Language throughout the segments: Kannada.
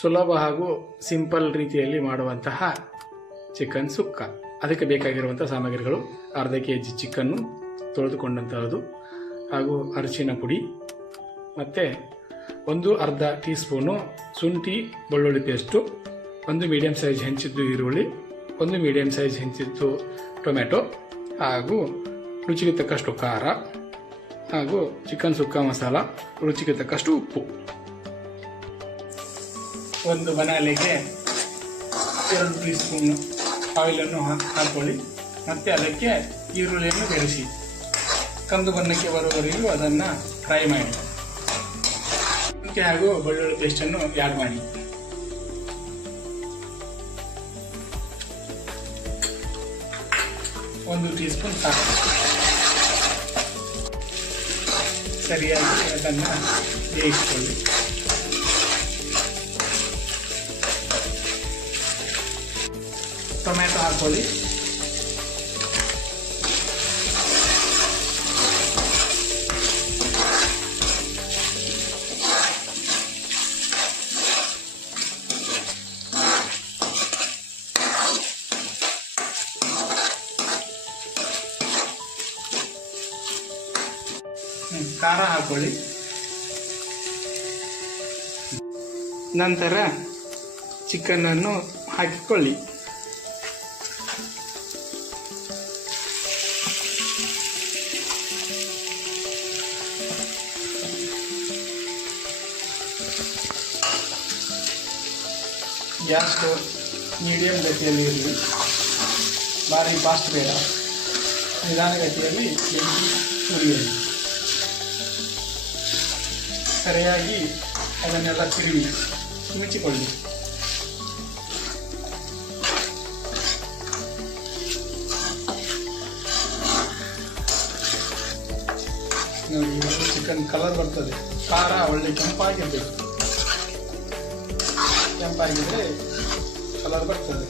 ಸುಲಭ ಹಾಗೂ ಸಿಂಪಲ್ ರೀತಿಯಲ್ಲಿ ಮಾಡುವಂತಹ ಚಿಕನ್ ಸುಕ್ಕ. ಅದಕ್ಕೆ ಬೇಕಾಗಿರುವಂಥ ಸಾಮಗ್ರಿಗಳು: ಅರ್ಧ kg ಚಿಕನ್ನು ತೊಳೆದುಕೊಂಡಂತಹದ್ದು, ಹಾಗೂ ಅರಿಶಿನ ಪುಡಿ, ಮತ್ತು ಅರ್ಧ ಟೀ ಸ್ಪೂನು ಶುಂಠಿ ಬೆಳ್ಳುಳ್ಳಿ ಪೇಸ್ಟು, 1 ಮೀಡಿಯಮ್ ಸೈಜ್ ಹೆಂಚಿದ್ದು ಈರುಳ್ಳಿ, 1 ಮೀಡಿಯಮ್ ಸೈಜ್ ಹೆಂಚಿದ್ದು ಟೊಮೆಟೊ, ಹಾಗೂ ರುಚಿಗೆ ತಕ್ಕಷ್ಟು ಖಾರ, ಹಾಗೂ ಚಿಕನ್ ಸುಕ್ಕ ಮಸಾಲ, ರುಚಿಗೆ ತಕ್ಕಷ್ಟು ಉಪ್ಪು. ಒಂದು ಬನಾಲೆಗೆ 2 ಟೀ ಸ್ಪೂನ್ ಆಯಿಲನ್ನು ಹಾಕೊಳ್ಳಿ. ಮತ್ತು ಅದಕ್ಕೆ ಈರುಳ್ಳಿಯನ್ನು ಬೆರೆಸಿ ಕಂದು ಬಣ್ಣಕ್ಕೆ ಬರುವವರೆಗೂ ಅದನ್ನು ಫ್ರೈ ಮಾಡಿ. ಶುಂಠಿ ಹಾಗೂ ಬೆಳ್ಳುಳ್ಳಿ ಪೇಸ್ಟನ್ನು ಆ್ಯಡ್ ಮಾಡಿ. ಒಂದು ಟೀ ಸ್ಪೂನ್ ಸಾಕು. ಸರಿಯಾಗಿ ಅದನ್ನು ಬೇಯಿಸಿಕೊಳ್ಳಿ. ಟೊಮೆಟೊ ಹಾಕೊಳ್ಳಿ. ಖಾರ ಹಾಕೊಳ್ಳಿ. ನಂತರ ಚಿಕನನ್ನು ಹಾಕಿಕೊಳ್ಳಿ. ಗ್ಯಾಸ್ ಮೀಡಿಯಂ ಗತಿಯಲ್ಲಿ ಇರಲಿ, ಭಾರಿ ಫಾಸ್ಟ್ ಬೇಡ, ನಿಧಾನಗತಿಯಲ್ಲಿ ಬೆಂಕಿ ಉರಿಯಲಿ. ಸರಿಯಾಗಿ ಅದನ್ನೆಲ್ಲ ಮುಚ್ಚಿಕೊಳ್ಳಿ. ನೋಡಿ, ಚಿಕನ್ ಕಲರ್ ಬರ್ತದೆ. ಖಾರ ಒಳ್ಳೆ ಕೆಂಪಾಗಿರಬೇಕು. ಕೆಂಪಾಗಿದ್ರೆ ಕಲರ್ ಬರ್ತದೆ.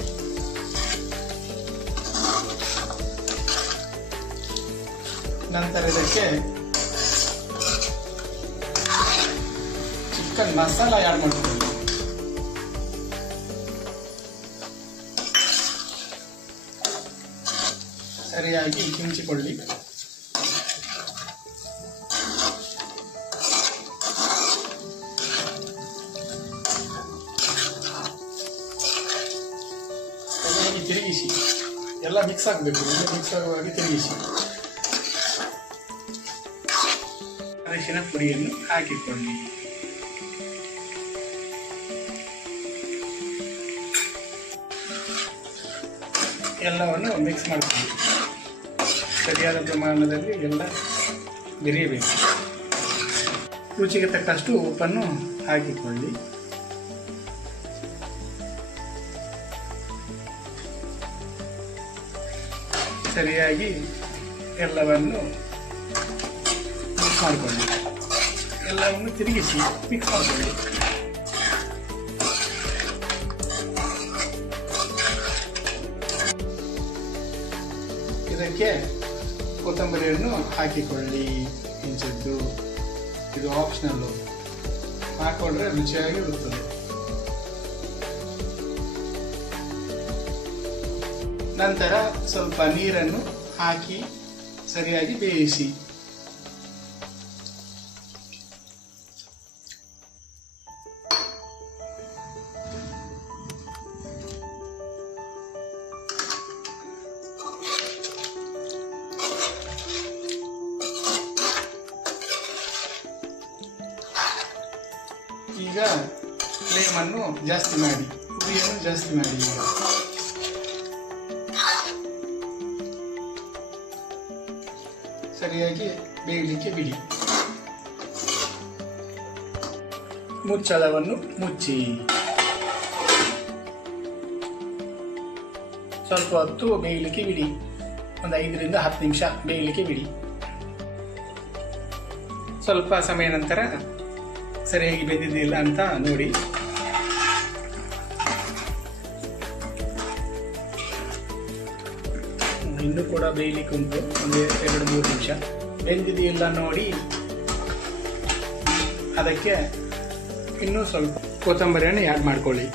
ನಂತರ ಇದಕ್ಕೆ ಚಿಕನ್ ಮಸಾಲ ಆ್ಯಡ್ ಮಾಡ್ತೀವಿ. ಸರಿಯಾಗಿ ಕಿಂಚಿಕೊಳ್ಳಿ. ತಿರುಗಿಸಿ, ಎಲ್ಲ ಮಿಕ್ಸ್ ಆಗಬೇಕು. ಮಿಕ್ಸ್ ಆಗುವಾಗ ತಿರುಗಿಸಿ. ಅರಿಶಿನ ಪುಡಿಯನ್ನು ಹಾಕಿಕೊಳ್ಳಿ. ಎಲ್ಲವನ್ನು ಮಿಕ್ಸ್ ಮಾಡಿಕೊಳ್ಳಿ. ಸರಿಯಾದ ಪ್ರಮಾಣದಲ್ಲಿ ಎಲ್ಲ ಬೆರೆಯಬೇಕು. ರುಚಿಗೆ ತಕ್ಕಷ್ಟು ಉಪ್ಪನ್ನು ಹಾಕಿಕೊಳ್ಳಿ. ಸರಿಯಾಗಿ ಎಲ್ಲವನ್ನು ಮಿಕ್ಸ್ ಮಾಡಿಕೊಳ್ಳಿ. ಎಲ್ಲವನ್ನು ತಿರುಗಿಸಿ ಮಿಕ್ಸ್ ಮಾಡಿಕೊಳ್ಳಿ. ಇದಕ್ಕೆ ಕೊತ್ತಂಬರಿಯನ್ನು ಹಾಕಿಕೊಳ್ಳಿ. ಇಂಚದ್ದು ಇದು ಆಪ್ಷನಲ್ಲು, ಹಾಕೊಂಡ್ರೆ ರುಚಿಯಾಗಿ ಇರುತ್ತದೆ. ನಂತರ ಸ್ವಲ್ಪ ನೀರನ್ನು ಹಾಕಿ ಸರಿಯಾಗಿ ಬೇಯಿಸಿ. ಈಗ ಫ್ಲೇಮನ್ನು ಜಾಸ್ತಿ ಮಾಡಿ, ಉರಿಯನ್ನು ಜಾಸ್ತಿ ಮಾಡಿ. ಈಗ ಸರಿಯಾಗಿ ಬೇಯಲಿಕ್ಕೆ ಬಿಡಿ. ಮುಚ್ಚಳವನ್ನು ಮುಚ್ಚಿ ಸ್ವಲ್ಪ ಹೊತ್ತು ಬೇಯಲಿಕ್ಕೆ ಬಿಡಿ. ಒಂದು 5 ರಿಂದ 10 ನಿಮಿಷ ಬೇಯಲಿಕ್ಕೆ ಬಿಡಿ. ಸ್ವಲ್ಪ ಸಮಯ ನಂತರ ಸರಿಯಾಗಿ ಬೆಂದಿದೆಯಿಲ್ಲ ಅಂತ ನೋಡಿ. ಇನ್ನೂ ಕೂಡ ಬೇಯಲಿಕ್ಕೆ ಉಂಟು. ಒಂದು 2-3 ನಿಮಿಷ ಬೆಂದಿದೆಯಿಲ್ಲ ನೋಡಿ. ಅದಕ್ಕೆ ಇನ್ನೂ ಸ್ವಲ್ಪ ಕೊತ್ತಂಬರಿಯನ್ನು ಆ್ಯಡ್ ಮಾಡ್ಕೊಳ್ಳಿ.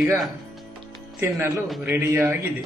ಈಗ ತಿನ್ನಲು ರೆಡಿಯಾಗಿದೆ.